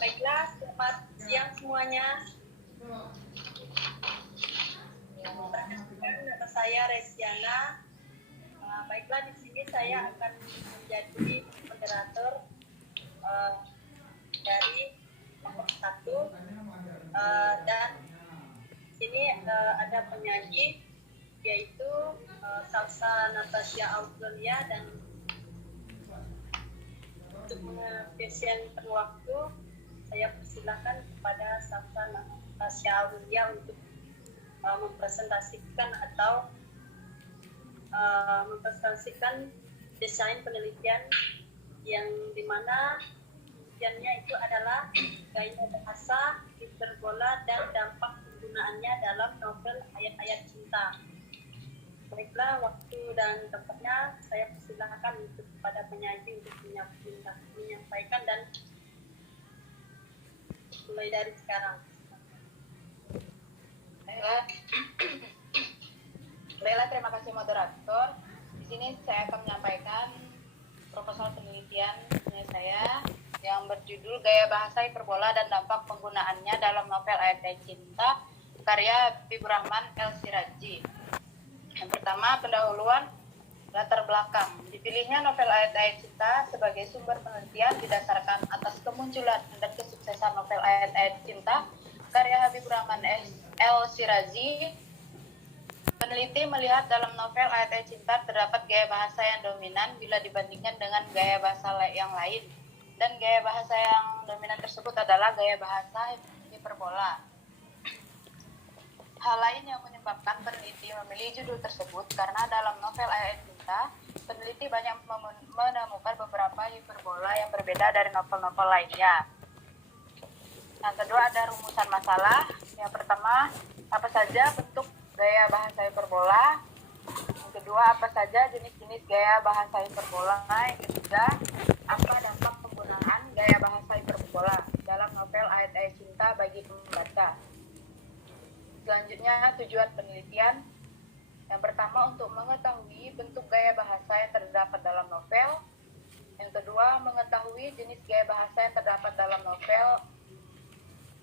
Baiklah, selamat siang semuanya. Perkenalkan, nama saya Resiana. Baiklah, di sini saya akan menjadi moderator dari nomor 1. Dan di sini ada penyanyi yaitu Salsa Natasha Aurelia, dan untuk mengefisienkan waktu saya persilahkan kepada Salsa Natasha Aurelia untuk mempresentasikan desain penelitian yang dimana penelitiannya itu adalah gaya bahasa, hiperbola, dan dampak penggunaannya dalam novel Ayat-Ayat Cinta. Baiklah, waktu dan tempatnya saya persilahkan untuk kepada penyaji untuk menyampaikan, dan mulai dari sekarang. Baiklah, terima kasih moderator. Di sini saya akan menyampaikan proposal penelitian saya yang berjudul Gaya Bahasa Hiperbola dan Dampak Penggunaannya dalam Novel Ayat-Ayat Cinta, karya Habibur Rahman El-Siraji. Yang pertama, pendahuluan latar belakang. Dipilihnya novel Ayat-Ayat Cinta sebagai sumber penelitian didasarkan atas kemunculan dan kesuksesan novel Ayat-Ayat Cinta karya Habibur Rahman El-Siraji. Peneliti melihat dalam novel Ayat-Ayat Cinta terdapat gaya bahasa yang dominan bila dibandingkan dengan gaya bahasa yang lain, dan gaya bahasa yang dominan tersebut adalah gaya bahasa hiperbola. Hal lain yang menyebabkan peneliti memilih judul tersebut karena dalam novel Ayat-Ayat Cinta, peneliti banyak menemukan beberapa hiperbola yang berbeda dari novel-novel lainnya. Yang kedua, ada rumusan masalah. Yang pertama, apa saja bentuk gaya bahasa hiperbola. Yang kedua, apa saja jenis-jenis gaya bahasa hiperbola. Yang ketiga, apa dampak penggunaan gaya bahasa hiperbola dalam novel Ayat-Ayat Cinta bagi pembaca. Selanjutnya, tujuan penelitian. Yang pertama, untuk mengetahui bentuk gaya bahasa yang terdapat dalam novel. Yang kedua, mengetahui jenis gaya bahasa yang terdapat dalam novel.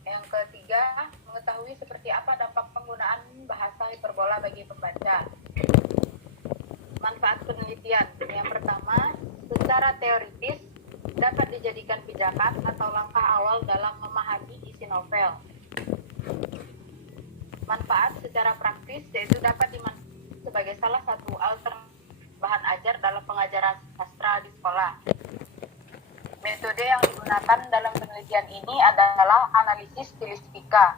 Yang ketiga, mengetahui seperti apa dampak penggunaan bahasa hiperbola bagi pembaca. Manfaat penelitian. Yang pertama, secara teoritis dapat dijadikan pijakan atau langkah awal dalam memahami isi novel. Manfaat secara praktis yaitu dapat dimanfaatkan sebagai salah satu alternatif bahan ajar dalam pengajaran sastra di sekolah. Metode yang digunakan dalam penelitian ini adalah analisis stilistika.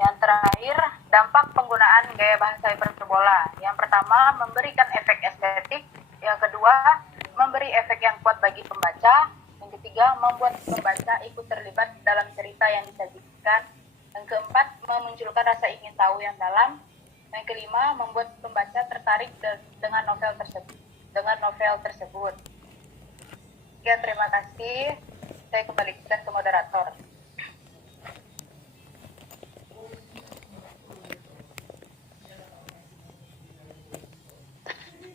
Yang terakhir, dampak penggunaan gaya bahasa hiperbola. Yang pertama, memberikan efek estetik. Yang kedua, memberi efek yang kuat bagi pembaca. Yang ketiga, membuat pembaca ikut terlibat dalam cerita yang disajikan. Yang keempat, memunculkan rasa ingin tahu yang dalam. Yang kelima, membuat pembaca tertarik dengan novel tersebut. Sekian, terima kasih. Saya kembalikan ke moderator.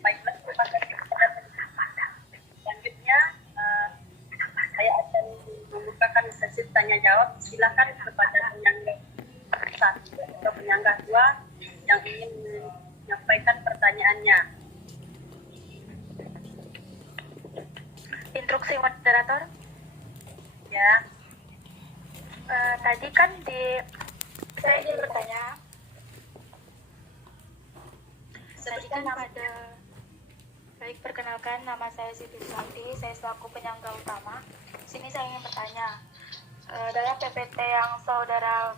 Baiklah, terima kasih kepada selanjutnya saya akan membukakan sesi tanya jawab. Silakan kepada penyangga 1 atau penyangga 2 yang ingin menyampaikan pertanyaannya. Instruksi moderator. Ya. Tadi kan saya ingin bertanya. Tadi kan perkenalkan, nama saya Siti Santi, saya selaku penyangga utama. Sini saya ingin bertanya, dalam PPT yang saudara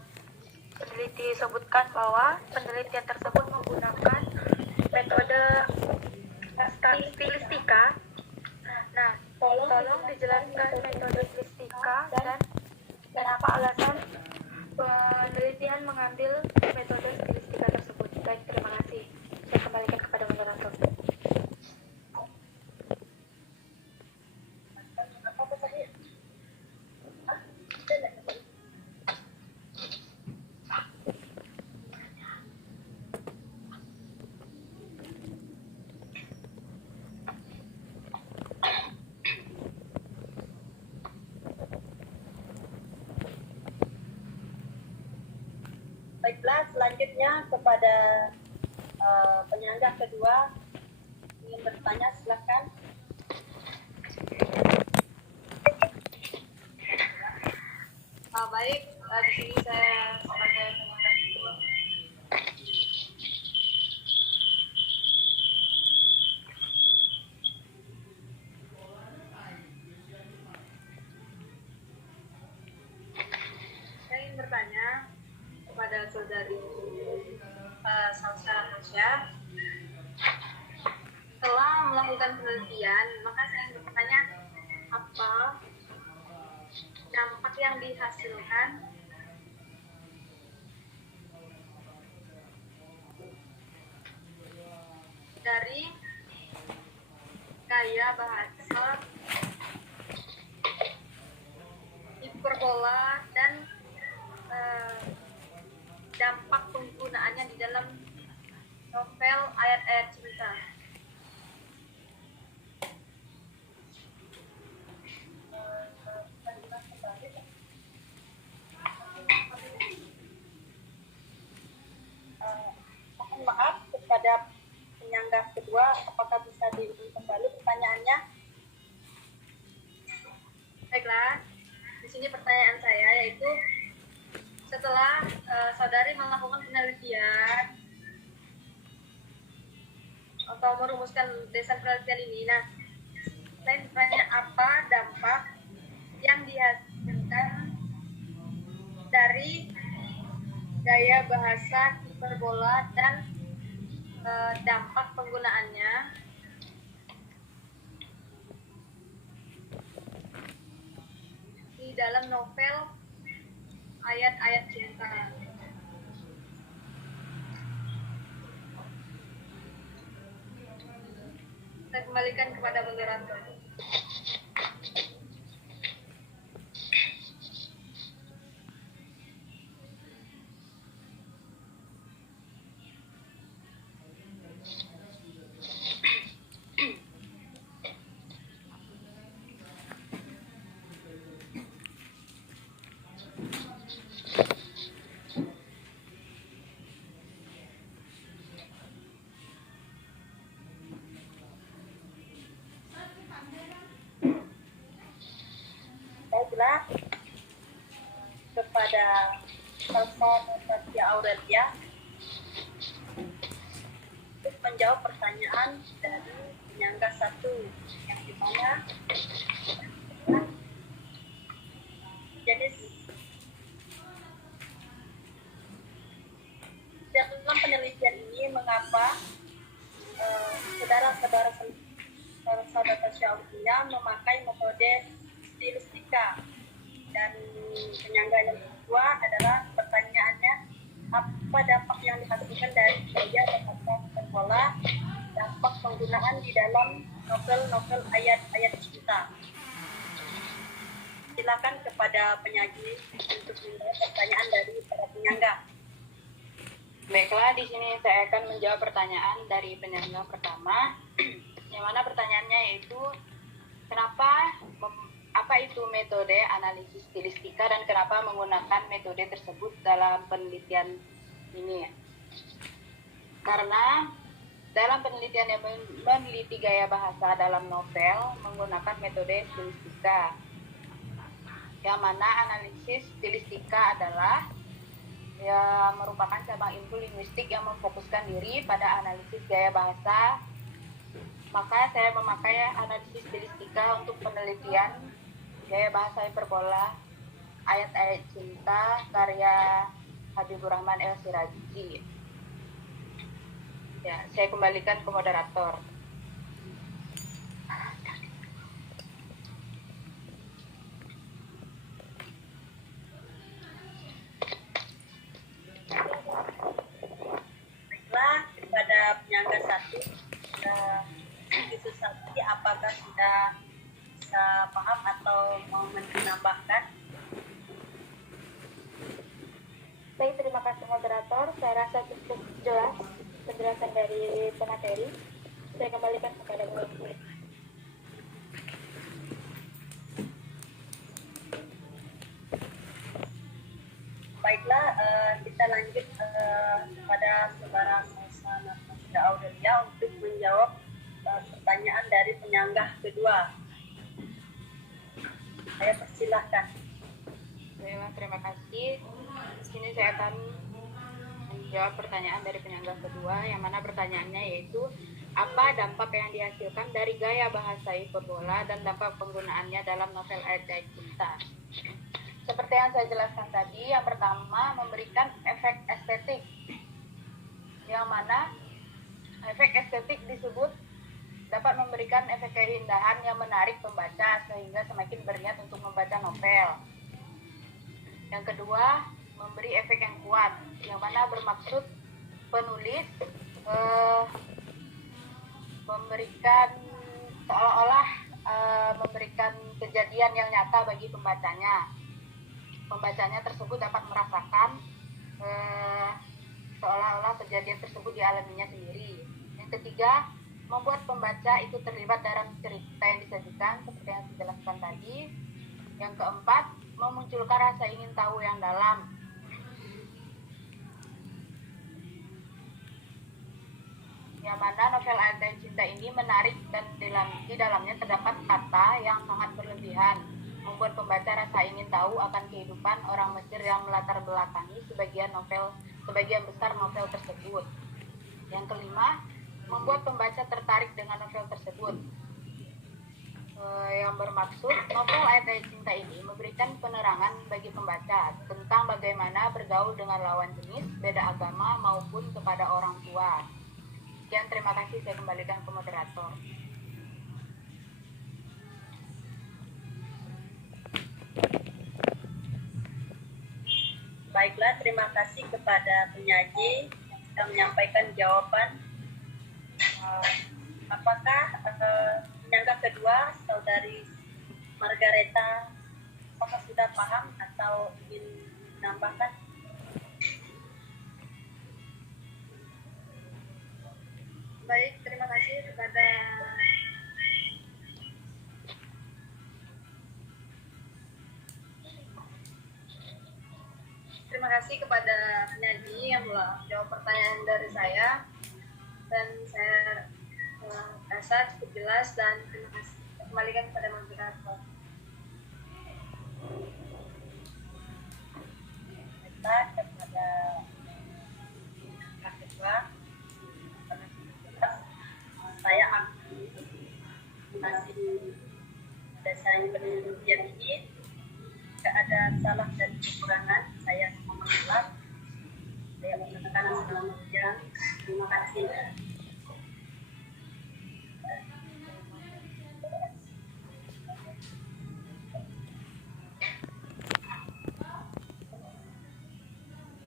peneliti sebutkan bahwa penelitian tersebut menggunakan metode stilistika. Nah, tolong dijelaskan metode stilistika dan kenapa alasan penelitian mengambil metode stilistika tersebut. Baik, terima kasih. Saya kembalikan kepada moderator. Baiklah, selanjutnya kepada penyangga kedua ingin bertanya, silakan. Baik, di sini saya sebagai penyangga kedua. Saya ingin bertanya kepada saudari Salsa Hasya. Setelah melakukan penelitian, maka saya ingin bertanya apa dampak yang dihasilkan dari gaya bahasa hiperbola dan dampak penggunaannya di dalam novel Ayat-Ayat Cinta. Mohon maaf kepada penyangga kedua, apakah bisa diulang kembali pertanyaannya? Baiklah, di sini pertanyaan saya yaitu setelah saudari melakukan penelitian atau merumuskan desain penelitian ini, nah saya bertanya apa dampak yang dihasilkan dari gaya bahasa hiperbola dan dampak penggunaannya di dalam novel Ayat-Ayat Cinta. Saya kembalikan kepada moderator. Baiklah, kepada Salsa Natasha Aurelia untuk menjawab pertanyaan dari penyangga satu yang dimana jadi dalam penelitian ini mengapa saudara-saudara Natasha Aurelia memakai metode stilistika, dan penyangga yang kedua adalah pertanyaannya apa dampak yang dihasilkan dari gaya bahasa hiperbola, dampak penggunaan di dalam novel-novel Ayat-Ayat Cinta. Silakan kepada penyaji untuk menjawab pertanyaan dari para penyangga. Baiklah, di sini saya akan menjawab pertanyaan dari penyangga pertama, yang mana pertanyaannya yaitu apa itu metode analisis stilistika dan kenapa menggunakan metode tersebut dalam penelitian ini. Karena dalam penelitian yang meneliti gaya bahasa dalam novel menggunakan metode stilistika, yang mana analisis stilistika adalah merupakan cabang ilmu linguistik yang memfokuskan diri pada analisis gaya bahasa. Maka saya memakai analisis stilistika untuk penelitian gaya bahasa hiperbola Ayat-Ayat Cinta karya Habibur Rahman El Siraji. Ya, saya kembalikan ke moderator. Baiklah, kepada penyangga satu, disusahkan apakah sudah bisa paham atau mau menambahkan? Baik, terima kasih moderator. Saya rasa cukup jelas penjelasan dari pemateri. Saya kembalikan kepada moderator. Baiklah, kita lanjut pada saudara Salsa Nafasda Aurelia untuk menjawab pertanyaan dari penyanggah kedua. Saya persilahkan. Baiklah, terima kasih. Di sini saya akan menjawab pertanyaan dari penyanggah kedua, yang mana pertanyaannya yaitu apa dampak yang dihasilkan dari gaya bahasa hiperbola dan dampak penggunaannya dalam novel Ayat-Ayat Cinta. Seperti yang saya jelaskan tadi, yang pertama memberikan efek estetik, yang mana efek estetik disebut dapat memberikan efek keindahan yang menarik pembaca sehingga semakin berniat untuk membaca novel. Yang kedua, memberi efek yang kuat, yang mana bermaksud penulis memberikan seolah-olah memberikan kejadian yang nyata bagi pembacanya. Pembacanya tersebut dapat merasakan seolah-olah kejadian tersebut dialaminya sendiri. Yang ketiga, membuat pembaca itu terlibat dalam cerita yang disajikan seperti yang dijelaskan tadi. Yang keempat, memunculkan rasa ingin tahu yang dalam. Yang mana novel Ayat-Ayat Cinta ini menarik dan di dalamnya terdapat kata yang sangat berlebihan, membuat pembaca rasa ingin tahu akan kehidupan orang Mesir yang melatar belakangi sebagian besar novel tersebut. Yang kelima, membuat pembaca tertarik dengan novel tersebut. Yang bermaksud novel Ayat-Ayat Cinta ini memberikan penerangan bagi pembaca tentang bagaimana bergaul dengan lawan jenis, beda agama maupun kepada orang tua. Sekian, terima kasih, saya kembalikan ke moderator. Baiklah, terima kasih kepada penyaji yang sudah menyampaikan jawaban. Apakah penyanggah kedua, saudari Margareta, apakah sudah paham atau ingin menambahkan? Baik, terima kasih kepada penyaji yang telah menjawab pertanyaan dari saya, dan saya rasa cukup jelas, dan terima kasih. Kembalikan kepada moderator. Kita kepada kedua, saya masih dasarnya penelitian ini, jika ada salah dan kekurangan